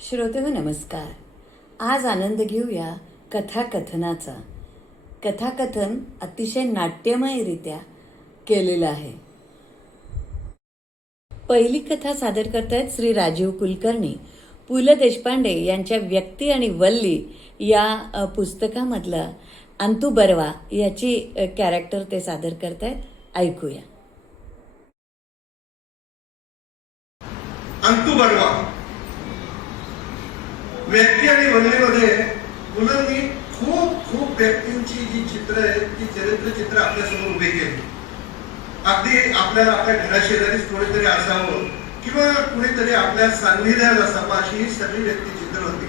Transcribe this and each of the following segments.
श्रोतेहो नमस्कार. आज आनंद घेऊया कथाकथनाचा. कथाकथन अतिशय नाट्यमयरित्या केलेलं आहे. पहिली कथा सादर करतायत श्री राजीव कुलकर्णी. पु ल देशपांडे यांच्या व्यक्ती आणि वल्ली या पुस्तकामधलं अंतू बर्वा याची कॅरेक्टर ते सादर करतायत. ऐकूया. अंतू बर्वा. व्यक्ती आणि वल्लीमध्ये मुलांनी खूप व्यक्तींची जी चित्र आहेत ती चरित्रचित्र आपल्यासमोर उभी केली. अगदी आपल्याला आपल्या घराशेजारीच कोणीतरी असावं किंवा कुणीतरी आपल्या सान्निध्यात असावं अशी ही सगळी व्यक्तिचित्र होती.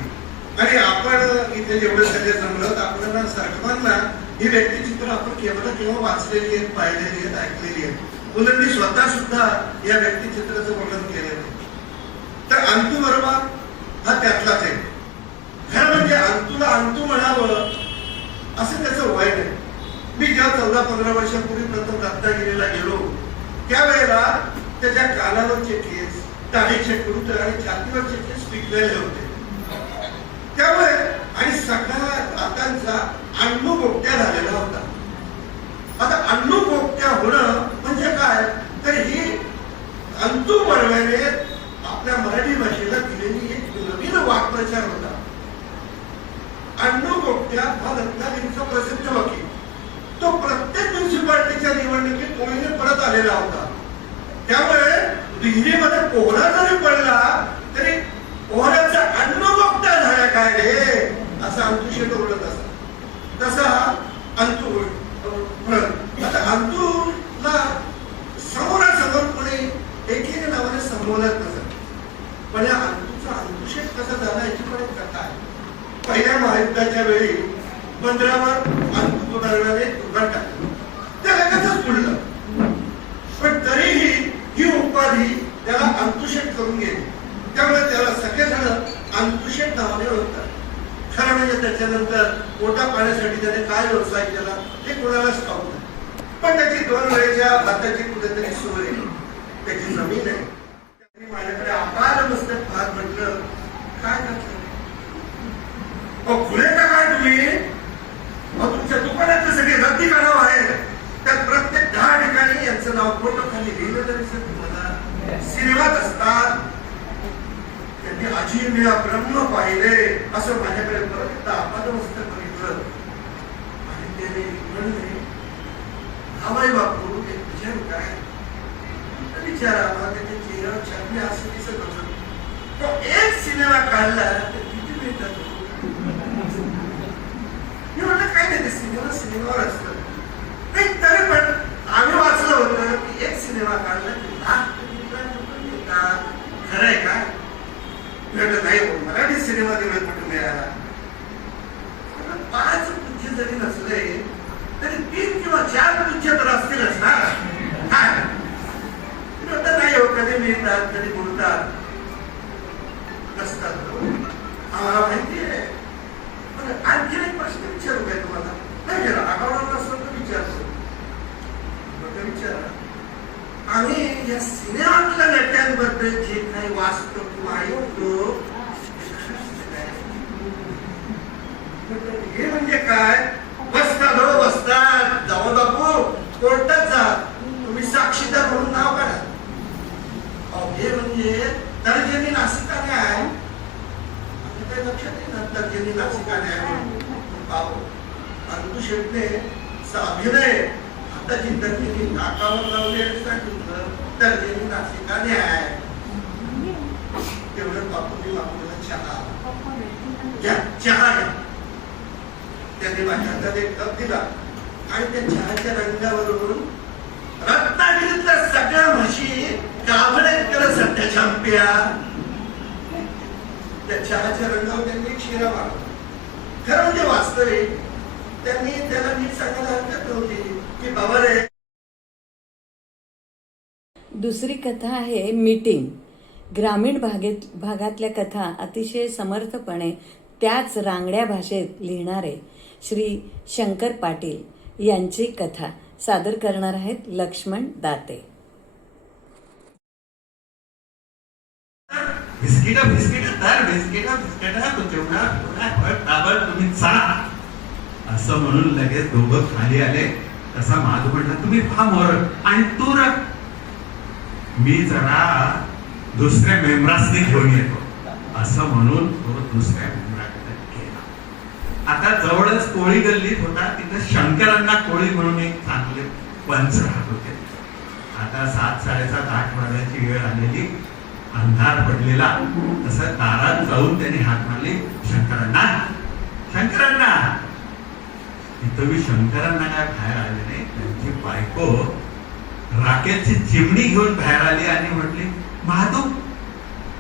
आणि आपण इथे जेवढे सगळे जमलो आपल्याला सर्वांना ही व्यक्तिचित्र आपण केव्हा वाचलेली आहेत, पाहिलेली आहेत, ऐकलेली आहेत. मुलांनी स्वतः सुद्धा या व्यक्तिचित्राचं वर्णन केलेलं आहे. तर अंतू बर्वा हा त्यातलाच आहे. खरं म्हणजे अंतूला अंतू म्हणावं असं त्याचं वय नाही. मी जेव्हा 14-15 वर्षापूर्वी प्रथम रत्नागिरीला गेलो त्यावेळेला त्याच्या कानावरचे केस, दाढीचे कुंट आणि छातीवरचे केस पिकलेले होते. त्यामुळे आणि सगळ्या दातांचा अण्णू पोपट्या झालेला होता. आता अण्णू पोपट्या होणं म्हणजे काय तर ही अंतू बर्व्याने आपल्या मराठी भाषेला दिलेली एक नवीन वाक्प्रचार होता. अण्णू पोपट्या हा रत्नागिरीचा प्रसिद्ध वकील. तो प्रत्येक म्युन्सिपालिटीच्या निवडणुकीत पोळीने परत आलेला होता. त्यामुळे विहिरीमध्ये पोहरा जरी पडला तरी पोहऱ्याचा अण्णू पोपट्या झाल्या काय रे असं अंतू शेट ओरडत असा. तसा अंतू आता अंतूला समोरासमोर कोणी एकेक नावाने संबोधत नसत. पण या अंतूचा अंतुशेट कसा झाला याची पण एक कथा आहे. पहिल्या महायुद्धाच्या वेळी बंदरावर अंतू बर्व्याने दुकान टाकलं. ते लगेचच बुडलं. पण तरीही ही उपाधी त्याला अंतुशेट करून गेली. त्यामुळे त्याला सगळेजण अंतुशेट नावाने ओळखतात. खरं म्हणजे त्याच्यानंतर पोटा पाण्यासाठी त्याने काय व्यवसाय केला हे कोणालाच ठाऊक नाही. पण त्याची 2 वेळेच्या भाताची कुठेतरी सोय आहे, त्याची जमीन आहे. माझ्याकडे अपार पुस्तक पाहत म्हटलं काय करतो खुले का काय तुम्ही? तुमच्या दुकानातले सगळे रद्दी काढावं आहे. त्यात प्रत्येक 10 ठिकाणी यांचं नाव फोटो खाली लिहिलं तरी सर तुम्हाला सिनेमात असतात. त्यांनी अजिंक्य ब्रह्म पाहिले असं माझ्याकडे परत एकदा अपार पुस्तक बघितलं आणि त्याने म्हणले हवाई बापू ते विचारू काय विचारा. त्याच्या चेहऱ्यावर छापले असं दिसत होतं. तो एक सिनेमा काढला तर किती मिळतात? मी म्हणलं काय नाही ते सिनेमावर असतं नाही. तरी पण आम्ही वाचलं होतं की एक सिनेमा काढला की $1,00,000 खरं आहे का? म्हटलं नाही हो मराठी सिनेमा तेवढे कुठून मिळाला. 5 पुज्य जरी नसले तरी 3 किंवा 4 पुज्य तर असतीलच ना. काय नाही हो कधी मिळतात कधी बोलतात नसतात. आम्हाला माहिती आहे. आणखी एक प्रश्न विचारू काय तुम्हाला? नाही गेला आठवडा असेल तर विचारतो. विचारा आम्ही या सिनेमातल्या नट्यांबद्दल जे काही वाचतो किंवा ऐकतो हे म्हणजे काय? बसतात हो बसतात. जाऊ बापू कोर्टात जा तुम्ही साक्षीदार म्हणून नाव काढा. हे म्हणजे तर्जनी नासिका न्याय. काही लक्षात येईल तर्जनी नासिका न्याय म्हणून अंतू शेटने अभिनय हाताची तर्जनी नाकावर लावली आणि सांगितलं तर्जनी नासिका न्याय. तेवढं बापूंनी मागवलं चहा घ्या चहा घ्या. त्याने माझ्या हातात एक कप दिला आणि त्या चहाच्या रंगावरून रत्नागिरीतल्या सगळ्या म्हशी गाभण्यात केलं सध्या छांप्या. त्या चहाच्या रंगावर त्यांनी एक शिरा मारला. खरं म्हणजे वास्तविक त्यांनी त्याला नीट सांगायला हरकत नव्हती की बाबा रे. दुसरी कथा आहे मीटिंग. ग्रामीण भागातल्या कथा अतिशय समर्थपणे त्याच रांगड्या भाषेत लिहिणारे श्री शंकर पाटील यांची कथा सादर करणार आहेत लक्ष्मण दाते. बिस्किट नंतर बिस्किट तुम्ही चला असं म्हणून लगेच दोघं खाली आले. तसा माधू म्हटला तुम्ही खा मोर आणि तू र मी जरा दुसऱ्या मेंबरासनी घेऊन येतो असं म्हणून तो दुसऱ्या मेंबराकडे गेला. आता जवळच कोळी गल्लीत होता, तिथं शंकरांना कोळी म्हणून एक चांगले पंच राहत होते. आता 7, 7:30, 8 वाजण्याची वेळ आलेली, अंधार पडलेला. तसं दारात जाऊन त्यांनी हाक मारली, शंकरांना शंकरांना. तिथं मी शंकरांना काय बाहेर आले नाही. त्यांची बायको राकेलची चिमणी घेऊन बाहेर आली आणि म्हटली महादू.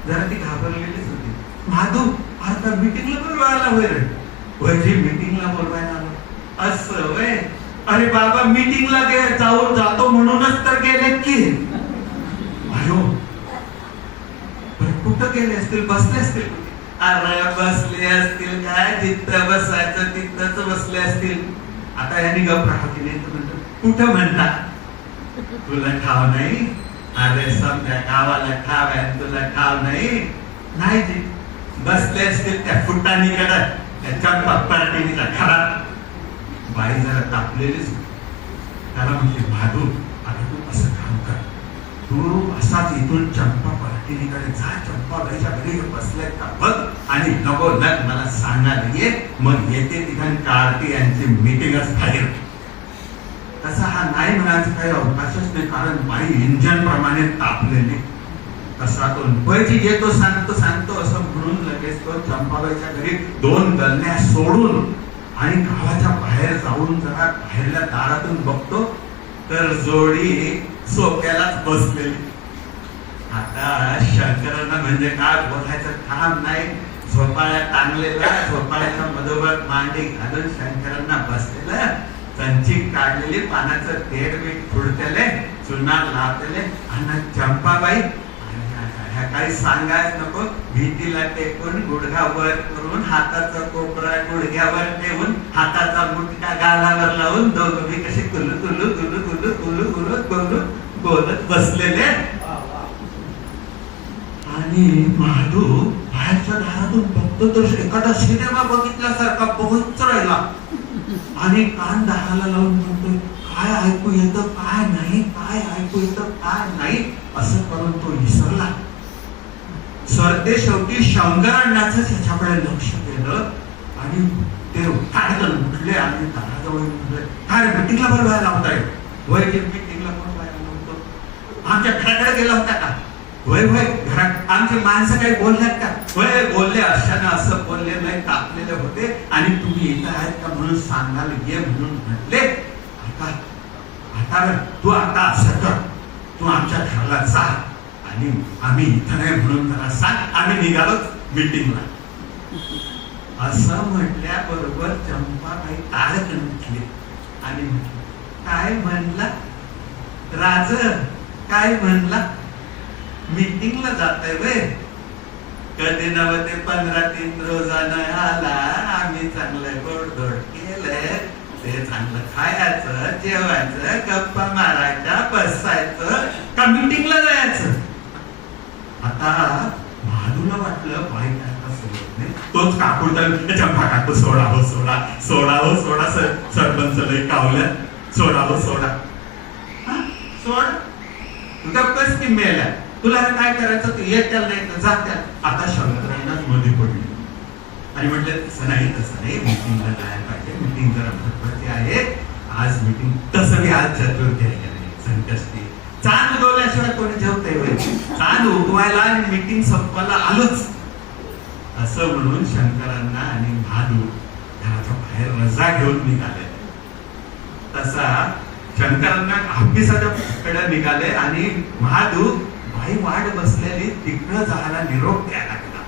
जरा ती घाबरलेलीच होती. महादू आता मीटिंगला बोलवायला होय रे. वयजी मीटिंगला बोलवायला आलो असं वय. अरे बाबा मीटिंगला जातो म्हणूनच तर गेले की. अयो कुठं गेले असतील, बसले असतील. अरे बसले असतील काय, जिथं बसायचं तिथंच बसले असतील. आता यांनी गप राहा केली तर म्हणतो कुठं म्हणता तुला ठाव नाही. अरे समजा गावाला ठाव आहे, तुला ठाव नाही. नाही जी बसले असतील त्या फुटाणीकडे, त्याच्या पार्टीनीच्या घरात. बाई जरा तापलेलीच. त्याला म्हणते भादू आता तू असं काम कर, तू असाच इथून चंपा पार्टीनीकडे जा, चंपाबाईच्या घरी बसले का बघ आणि नको नक मला सांगायला ये. मग येते तिथं कार्टी यांची मीटिंगच बाहेर. तसा हा नाही म्हणायचं काही अवकाशच नाही, कारण बाई इंजन प्रमाणे तापलेली. तसा तो पैकी येतो सांगतो असं म्हणून लगेच तो चंपाबाईच्या घरी 2 गल्ल्या सोडून आणि गावाच्या बाहेर जाऊन जरा बाहेरल्या दारातून बघतो तर जोडी सोप्यालाच बसलेली. आता शंकरांना म्हणजे काय बोलायचं काम नाही. झोपाळ्या टांगलेला, झोपाळ्याच्या मधोमध मांडी घालून शंकरांना बसलेलं. त्यांची काढलेली पानाचं तेल बीट फुडतेले, चुना लावतेले. आणि चंपाबाई काही सांगायच नको. भीतीला टेकून गुडघा वर करून हाताचा कोपरा गुडघ्यावर ठेवून हाताचा मुठा गालावर लावून दोघं मी कसे कुलू कुलू कुलू कुलू कुलू कुलू कुलू बोलत बसलेले. आणि महादू बाहेरच्या दारातून बघतो तर एखादा सिनेमा बघितल्यासारखा पोहोच राहिला आणि कान दाराला लावून म्हणतो काय ऐकू येतं काय नाही, काय ऐकू येतं काय नाही असं करून तो विसरला. सरते शेवटी शंकरांनाच त्याच्याकडे लक्ष केलं आणि ते ताडकन उठले आणि दाराजवळ म्हटले काय मीटिंगला बोलवायला होताय. वय मीटिंगला बोलवायला नव्हतं. आमच्या घराकडे गेला होता का. वय वय घरात आमची माणसं काही बोलल्यात का. वय बोलले अशानं असं बोलले नाही, तापलेले होते आणि तुम्ही इथं आहेत का म्हणून सांगायला ये म्हणून म्हटले. आता तू आता असं कर, तू आमच्या घराला जा आणि आम्ही इथं नाही म्हणून त्याला सांग, आम्ही निघालो मीटिंगला. असं म्हटल्याबरोबर चंपाबाई ताडकन उठली आणि काय म्हणला राज, काय म्हणला. मीटिंगला जाताय वे. कधी नव्हते 15 दिन रोजानं आला. आम्ही चांगलं गोडधोड केलंय. ते चांगलं खायचं, जेवायचं, गप्पा मारायच्या, बसायचं का मीटिंगला जायचं. आता महादूला वाटलं बाई काय का सोडत नाही. तोच काकुळता चंपा काकू सोडा हो सोडा, सोडा हो सोडा, सरपंच लय कावल्या, सोडा हो सोडा. सोड तुझा कस की मेला, तुला काय करायचं तू येत त्याला नाही तर जात. आता शंकरांनाच मध्ये पडली आणि म्हटलं तसं नाही मीटिंगला जायला पाहिजे. मीटिंग जरा महत्वाची आहे आज. मीटिंग तसं बी आज चतुर्थी आहे का नाही, संकष्टी. चांद उगवल्याशिवाय कोणी जेवतंय होय. चांद उगवायला आणि मीटिंग संपवायला आलोच असं म्हणून शंकरांना आणि महादू घराच्या बाहेर रजा घेऊन निघाले. तसा शंकरांना ऑफिसाच्या कडे निघाले आणि महादू बाई वाट बसलेली तिकडं जायला निरोप द्यायला लागला.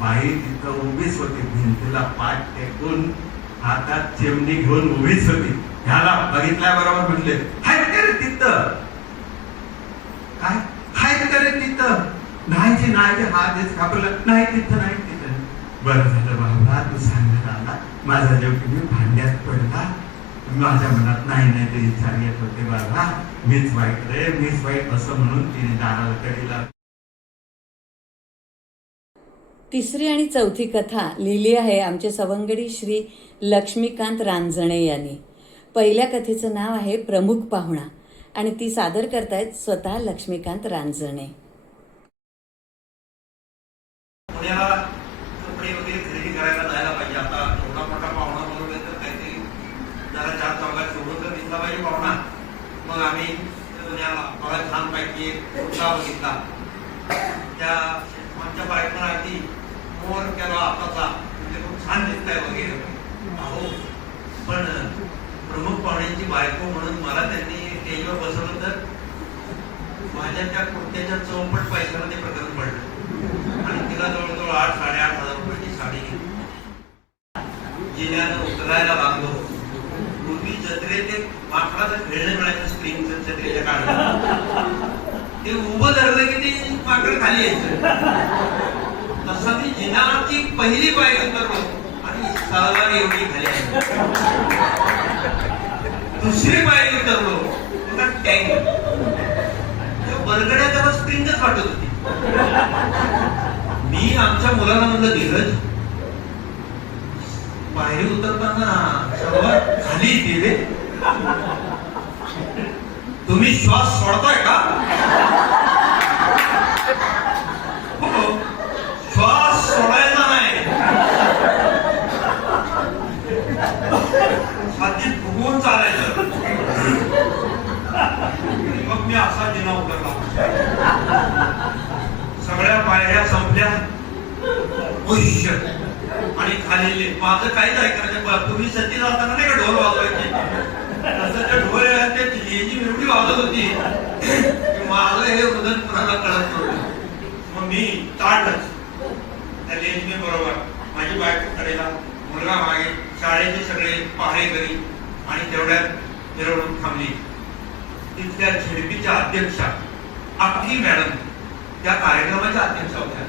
बाई तिथं उभीच होती, भिंतीला पाठ टेकून हातात चिमणी घेऊन उभीच होती. ह्याला बघितल्याबरोबर म्हणले हाय रे तिथं, काय हाय रे तिथं. नाही जी नाही जी हात देत घाबरलं. नाही तिथं नाही तिथं. बरं झालं बाबा तू सांगत आला. माझा जेव तुम्ही भांड्यात पडला. माझ्या मनात नाही ते विचार येत होते बाबा, मीच वाईट रे मीच वाईट असं म्हणून तिने दाराला कडीला. तिसरी आणि चौथी कथा लिहिली आहे आमचे सवंगडी श्री लक्ष्मीकांत रांजणे यांनी. पहिल्या कथेचं नाव आहे प्रमुख पाहुणा आणि ती सादर करतायत स्वतः लक्ष्मीकांत रांजणे. पुण्याला कपडे वगैरे खरेदी करायला जायला पाहिजे. आता एवढा मोठा पाहुणा बोलवला तर काहीतरी जरा चार चौघात शोधून तर दिसला पाहिजे पाहुणा. मग आम्ही पुण्याला बघा छान पैकी कुर्ता बघितला. त्या आमच्या बायकोला अगदी मोर केला आताचा म्हणजे खूप छान दिसताय वगैरे. अहो पण प्रमुख पाहुण्यांची बायको म्हणून मला त्यांनी स्टेजवर बसवलं तर माझ्या त्या कुर्त्याच्या चौपट पैशाला ते प्रकरण पडलं आणि तिला जवळजवळ 8-8,500 रुपयाची साडी जिल्ह्यानं उतरायला लागलो. पूर्वी जत्रेत ते माकडाचं खेळणं मिळायचं स्प्रिंगचं जत्रेच्या काळात. ते उभं धरलं की ते माकड खाली यायचं. तसा मी जिनाची पहिली पायरी उतरलो आणि सलवार एवढी खाली आली. दुसरी पायरी उतरलो पुन्हा टँक. बरगड्या त्याला स्प्रिंगच वाटत होती. मी आमच्या मुलाला म्हणलं धीरज पायरी उतरताना सर्वात खाली गेले तुम्ही श्वास सोडताय का? हो श्वास सोडायचा नाही छातीत फुगवून चालायचं. मग मी असा जिना उतरला. सगळ्या पायऱ्या संपल्या आणि खाली माझं काहीच ऐकायचं. तुम्ही सती जाताना नाही का ढोल वाजवायचे तसं त्या ढोल लेझी एवढी वाजत होती माझं हे वजन कुणाला कळत नव्हतं. मग मी ताटच त्या लेझीने बरोबर माझी बायको कडेला मुलगा मागे शाळेचे सगळे पहारेकरी आणि तेवढ्यात मिरवणूक थांबली. तिथल्या झेडपीच्या अध्यक्षा अख्खी मॅडम त्या कार्यक्रमाच्या अध्यक्षा होत्या.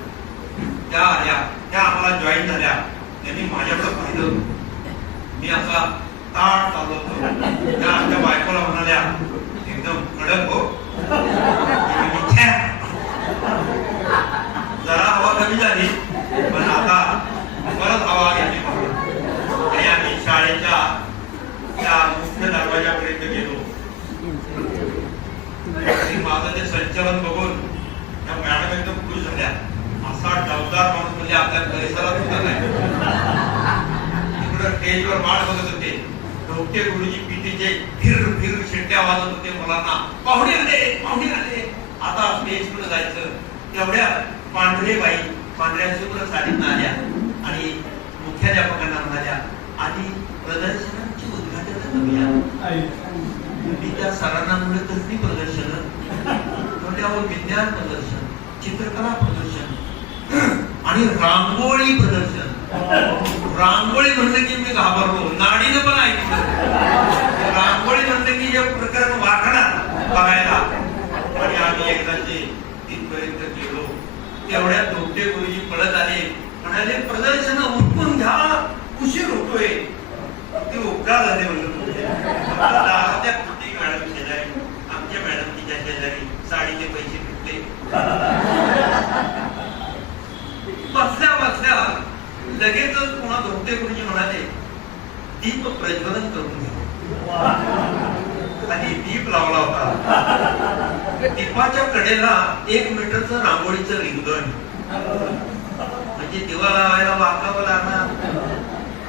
त्या आल्या त्या आम्हाला जॉईन झाल्या. त्यांनी माझ्याकडे पाहिलं. मी असा ताट चालवतो. त्या आमच्या बायकोला म्हणाल्या एकदम कडक हो जरा हवा कमी झाली पण आता परत हवा घेतली. आणि आम्ही शाळेच्या त्या मुख्य दरवाजापर्यंत गेलो. माझं ते संचलन बघून त्या मॅडम एकदम खुश झाल्या. असा जबाबदार माणूस म्हणजे आपल्या परिसरात सुद्धा नाही. तिकडं स्टेजवर माळ बघत होते. ढोकटे गुरुजी पीटीचे फिर फिर शिट्ट्या वाजत होते मुलांना. पाहुणे आले पाहुणे आले. आता स्टेज कडे जायचं. तेवढ्या पांढरे बाई पांढऱ्या शुभ्र साडीत आल्या आणि मुख्याध्यापकांना म्हणाल्या आधी प्रदर्शनांची उद्घाटन करूया. मी त्या सरांना म्हणलं कसली प्रदर्शन थोड्यावर विज्ञान प्रदर्शन चित्रकला प्रदर्शन आणि रांगोळी प्रदर्शन. रांगोळी म्हणलं की मी घाबरलो. नाडीनं पण ऐकलं. रांगोळी म्हणलं की हे प्रकरण वाकणार बघायला. आणि आम्ही एकदाचे तिथपर्यंत गेलो. तेवढ्यात धोपटे गुरुजी पळत आले. म्हणाले प्रदर्शन उठून घ्या उशीर होतोय. ते उपकार झाले म्हणलं त्या कुठे मॅडम शेजारी आमच्या मॅडम तिच्या शेजारी साडीचे पैसे भेटले. बसल्या बसल्या लगेचच पुन्हा धोपटे गुरुजी म्हणाले दीप प्रज्वलन करून घ्या. आणि दीप लावला होता. दीपाच्या कडेला 1 मीटरचं रांगोळीचं रिंगण म्हणजे दिवा लावायला वाकावं लागणार.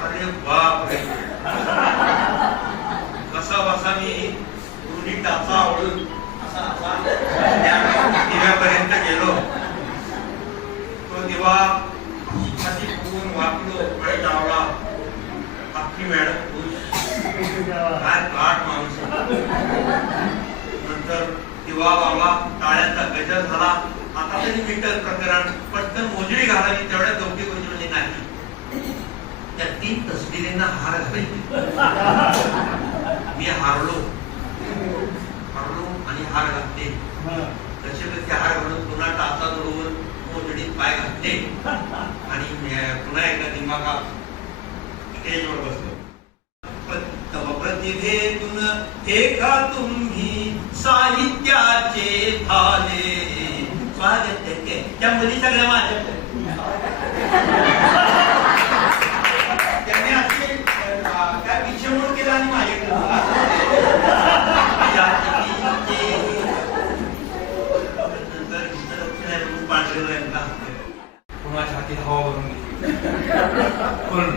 अरे बाप रे कसा बसा मी दोन्ही टाचा आवडून असा दिव्यापर्यंत गेलो. तो दिवा हाती फुगून वाकलो आणि लावला. अख्खी मॅडम काय काट माणूस. नंतर दिवा लावला. टाळ्यांचा गजर झाला. आता तरी मीटर प्रकरण पटकन मोजणी घालावी. तेवढ्या दोघी गोष्टी म्हणजे नाही. त्या 3 तस्वीरींना हार घालायचे. मी हारलो आणि हार घातले. तसे कसे हार घालून पुन्हा टाचा जोडून मोजणीत पाय घातले आणि पुन्हा एकदा दिमागात स्टेजवर बसलो. प्रतिभेतून एका तुम्ही साहित्याचे झाले स्वागत. त्या मुली सगळ्या माझ्या छातीत हवा भरून घेतली पण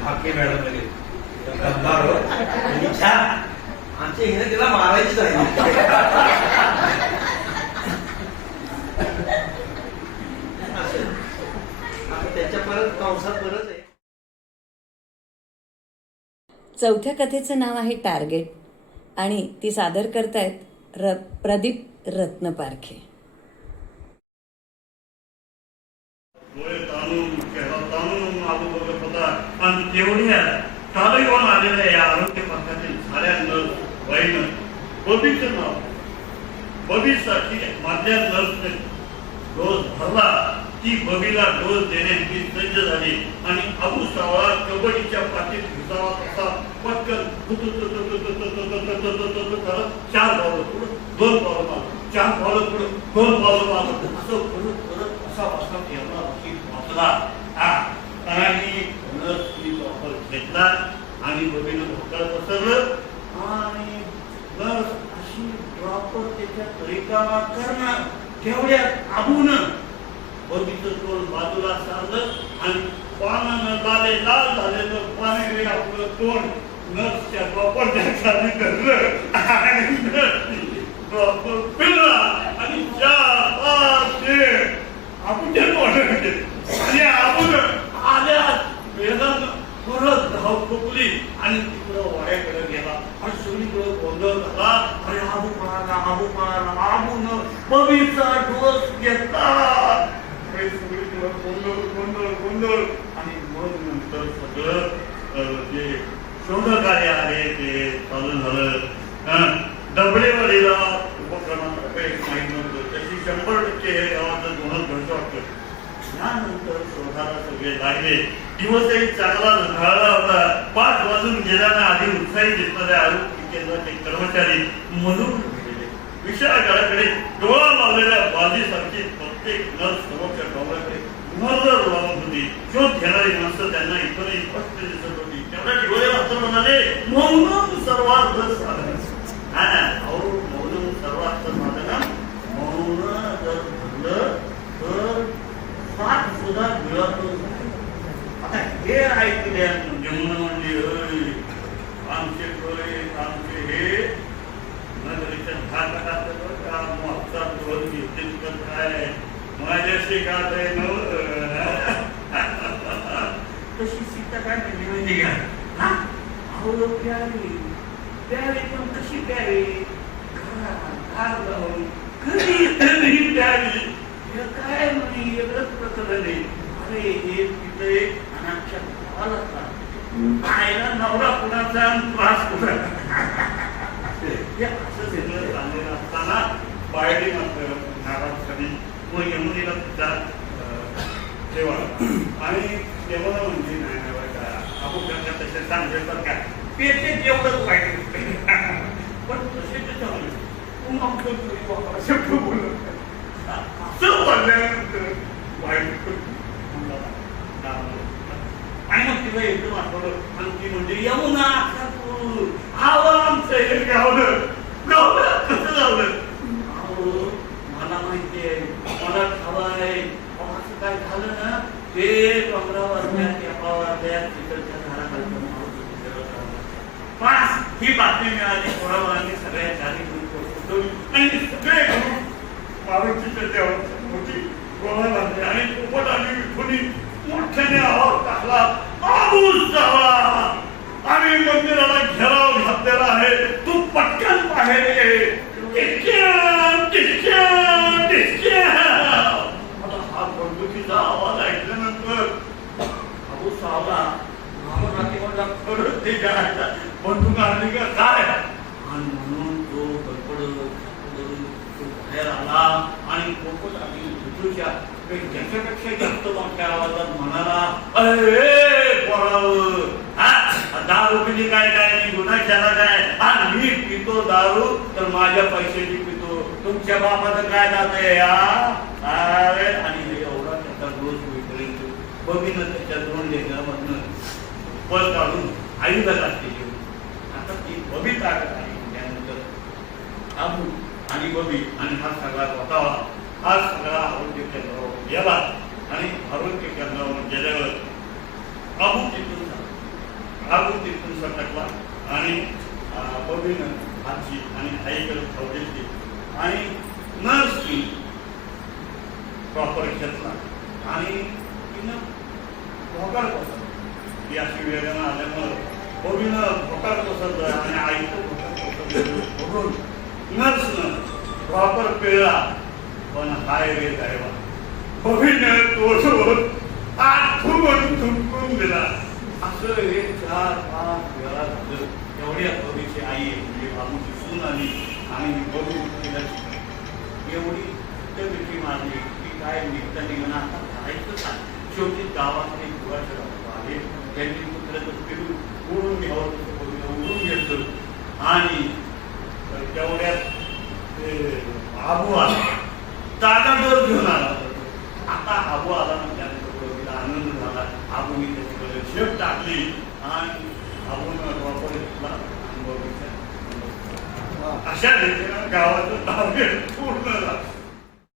ठाके मॅडम लगे गंधार आमच्या हिने तिला मारायचीच आहे. त्याच्या परत कंसात परत आहे. चौथ्या कथेचं नाव आहे टार्गेट आणि ती सादर करतायत प्रदीप रत्नपारखे. डोळे ताणून चेहरा ताणून आलो बघत होता आणि तेवढ्या कालयुगात आलेल्या या आरोग्य पथकातील साऱ्या नर्स बाईनं बबीचं नाव बबीसाठी माझ्या नर्सने डोस भरला. ती बबीला डोस देण्याची सज्ज झाली आणि अबू सावळा कबड्डीच्या पाठीत घुसावा तसा पटकन करत 4 पावलं पुढं 2 पावलं मागं 4 पावलं पुढं 2 पावलं मागं असं करत करत असा वाजता ठेवला वाचला आणि नर्सनी ऑफर घेतला आणि बबीनं भोकाळ पसरलं आणि नर्स अशी प्रॉपर त्याच्या तरीकामा करणार तेवढ्यात आबून बबीचं तोंड बाजूला सारलं आणि पानानं लाल झालेलं पाणी आपलं तोंड नर्सच्या प्रॉपर खाली धरलं आणि प्रॉपर पिळला आणि 4-5 आपण आणि आपण आल्या वेगानं परत धाव ठोकली आणि तिकडं वाड्याकडे गेला आणि सगळीकडे गोंधळ झाला. अरे आबू पळाला आबून बबीचा डोस घेतला. सगळीकडे गोंधळ आणि मग नंतर सगळं जे शोधकार्य आहे ते चालू झालं. डबडेवाडीला उपक्रमात माहीत नव्हतं त्याची 100% हे गावाचं गुन्हा घडतं वाटतं. त्यानंतर शोधाला सगळे लागले. दिवसही चांगला ढाळला होता. 5 वाजून गेल्यानं आधी उत्साही दिसणाऱ्या आरोग्य केंद्राचे कर्मचारी म्हणून गेले. विषयाकडे डोळा लावलेल्या बाजीसारखी प्रत्येक नर्स समोरच्या डोळ्याकडे नजर लावून होती. शोध घेणारी माणसं त्यांना इथूनही स्पष्ट दिसत होती. तेवढ्या डोळे वाचून म्हणाले मौनम सर्वार्थ साधन. मौनम सर्वार्थ साधन. मौन जर धरलं तर साथ सुद्धा मिळत. आता हे ऐकल्या जन्म म्हणजे आमचे डोळे आमचे हे नगरीच्या घाटात काय माझ्याशी का तशी सीता काय म्हणली माहिती का? अहो प्यारी प्यारी पण कशी प्यारी कधी प्यारी काय म्हणे वेगळंच प्रकरण आहे. अरे हे तिथे अनाच्या भावाला आईला नवरा कुणाचा त्रास कुणाचा असं सगळं चाललेलं असताना बायडी मात्र नाराजपणे मग यमुनेला तिचा जेवण आणि जेवण म्हणजे नाही का आपण करण्यात तसे चांगले तर काय पेटे एवढंच वाईट पण तसे ते चांगले शब्द बोलत असं बोलल्यानंतर वाईट आणि मग तिला एकदम आठवलं आणि ती म्हणजे यमुना आमचं हे गावलं कसं गावलं. मला माहिती आहे मला खावा आहे असं काय झालं ना ते 15 वर्षात तिकडच्या झाडाखाली ही बातमी मिळाली. पोरावरांनी सगळ्या चारी आणि सगळे मारुतीच्या देवाची मोठी गोळा लागली आणि पोपट आणि विठुनी मोठ्याने आवाज टाकला आबू सावळा आणि मंदिराला घेराव घातलेला आहे तू पटकन बाहेर ये. हा बंदुकीचा आवाज ऐकल्यानंतर आबू सावळा म्हणला खरंच ते करायचा बंदूक आणली का काय आणि म्हणून तो बाहेर आला आणि पोपट आणि विठूच्या ज्याच्यापेक्षा जास्त मोठ्या आवाजात म्हणाला अरे पोरावं दारू पिली काय काय गुन्हा केला काय मी पितो दारू तर माझ्या पैशाची पितो तुमच्या बापाचं काय जातंय अरे आणि एवढा त्याचा रोज विक्रेत बघितलं त्याच्या 2 लेकरांमधनं पल काढून आईला लागते. आता ती बबी ताकद आहे त्यानंतर आबू आणि बबी आणि हा सगळा होता हा सगळा आरोग्य केंद्रावर गेला आणि आरोग्य केंद्रावर गेल्यावर आबू तिथून सटकला आणि बबीनं आजी आणि आईकडे खाऊ घेतली आणि नर्सनी प्रॉपर घेतला आणि तिनं भोकाड कोसळला. ती अशी वेदना आल्यामुळं बबीनं भोकाड कोसळलं आणि आईचं भोकाड कोसळलं बघून नर्सनं प्रॉपर पिळला. पण हाय रे देवा, बबीनं तोडून आठवून थुंकून दिला. असं हे 4-5 वेळा झालं. एवढ्या बबीची आई म्हणजे बाबूची सून आली आणि बबी तिला एवढी भीती मारली की काय निघता निघणं आता करायचं काय. शेवटी गावातले गुराचे आले, त्यांनी कुत्र्याचं फिरून उडून घ्यावं तसं बबीला उडून घेतलं आणि तेवढ्यात आबू आला. ताजा डोर घेऊन आला. आता आबू आला म्हणजे त्यानंतर आनंद झाला. आबूने त्याच्याकडे शेप टाकली आणि आबूनं वापर घेतला आणि बबीच्या अशा रीतीनं गावाचं ताब्यात पूर्ण झालं.